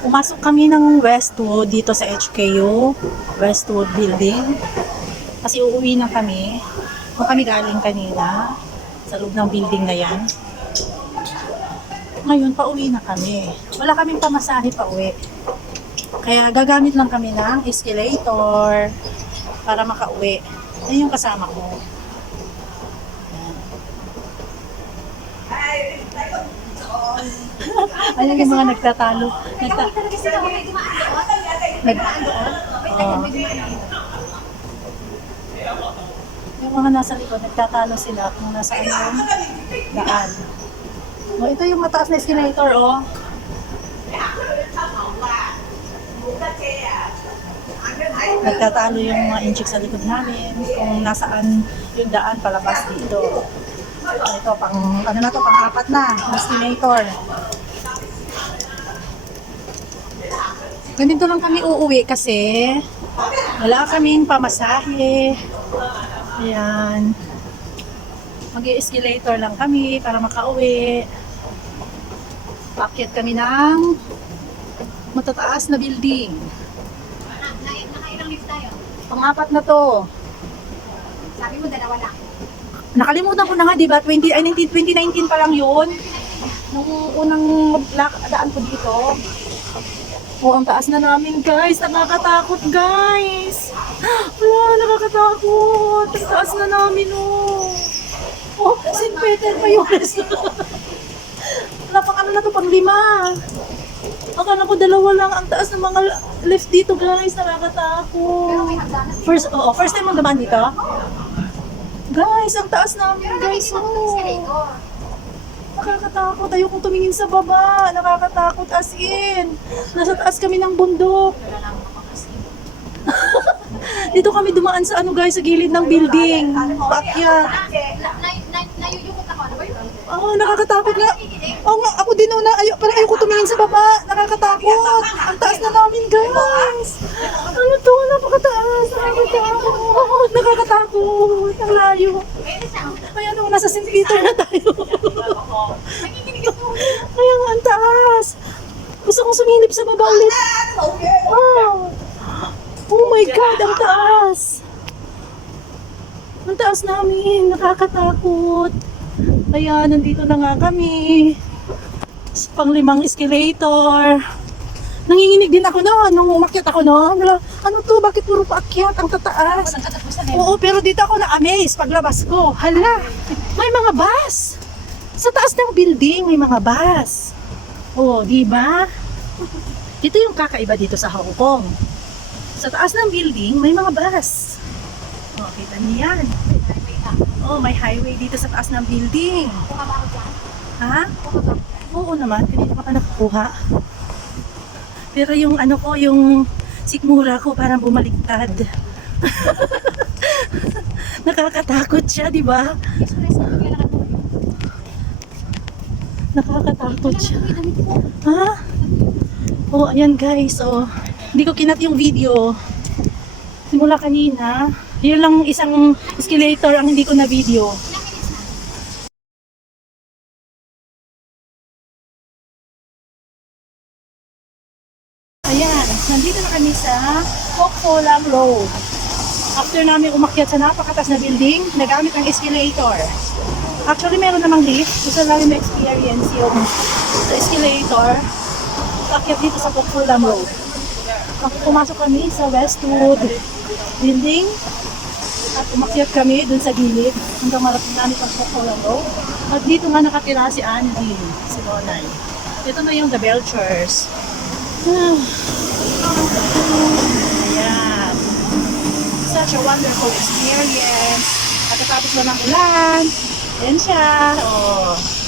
Pumasok kami ng Westwood dito sa HKU, Westwood Building. Kasi uuwi na kami. Kung kami galing kanina, sa loob ng building na yan. Ngayon, pauwi na kami. Wala kaming pamasahe pa uwi. Kaya gagamit lang kami ng escalator para makauwi. Yan yung kasama ko. Ayan yung mga nagtatalo. Nagta nag Oo. yung mga nasa likod, nagtatalo sila kung nasaan yung daan. O, ito yung mataas na escalator, oh. Nagtatalo yung mga inchik sa likod namin kung nasaan yung daan palabas dito. Ito, pang, ano na to, pang apat na, escalator. Ganito lang kami uuwi kasi wala kaming pamasahe. Ayan. mag escalator lang kami para makauwi. Paakyat kami ng matataas na building. Nakailang lift tayo? Pang-apat na to. Sabi mo dalawa lang. Nakalimutan ko na nga, di ba? 20, ay, 19, 2019 pa lang yun. Nung unang daan ko dito. Oh, ang taas na namin, guys. Nakakatakot, guys. Wala, nakakatakot. Ang taas na namin, oh. Oh, St. Peter pa yun. Wala pang ano na to, pang lima. Akala ko dalawa lang ang taas ng mga lift dito, guys. Nakakatakot. First, oo, first time mo dumaan dito? Guys, ang taas namin, guys. Oh. escalator. Nakakatakot. Ayokong tumingin sa baba. Nakakatakot as in. Nasa taas kami ng bundok. Dito kami dumaan sa ano guys, sa gilid ng building. Na- Nayuyukot ako. Ano ba yun? Oh, nakakatakot nga. Oh, nga, ako din na ayo, parang ayoko tumingin sa baba. Nakakatakot. Ang taas na namin, guys. Ano to? Napakataas. Nakakatakot. Oh, nakakatakot. Ang layo. Ay, ano, nasa centimeter na tayo. Kaya nga, ang taas. Gusto kong sumilip sa baba ulit. Oh. Oh my God, ang taas. Ang taas namin, nakakatakot. Kaya nandito na nga kami. Sa panglimang escalator. Nanginginig din ako noon nung umakyat ako noon. Ano to? Bakit puro paakyat? Ang tataas. Oo, pero dito ako na-amaze paglabas ko. Hala, may mga bus. Sa taas ng building, may mga bus. Oo, di ba? Ito yung kakaiba dito sa Hong Kong. Sa taas ng building, may mga bus. Oh, kita niyo yan. Oh, may highway dito sa taas ng building. Ha? Oo naman, kanina pa ka nakakuha. Pero yung ano ko, yung sikmura ko parang bumaliktad. Nakakatakot siya, di ba? Nakakatakot siya. Ha? Oh, ayan guys. Oh, hindi ko kinat yung video. Simula kanina. Yun lang isang escalator ang hindi ko na video. Ayan, nandito na kami sa Pokpolam Road. After namin umakyat sa napakatas na building, nagamit ang escalator. Actually, meron namang lift. Gusto namin ma-experience yung sa escalator. Akyat dito sa Pokpolam Road. Pumasok kami sa Westwood Building at umakyat kami dun sa gilid hanggang marating namin ang Pokpolam Road. At dito nga nakatira si Andy, si Lonay. Ito na yung The Belchers. Ah. Ayan. Such a wonderful experience. Pagkatapos na ng ulan, yan siya. Oh.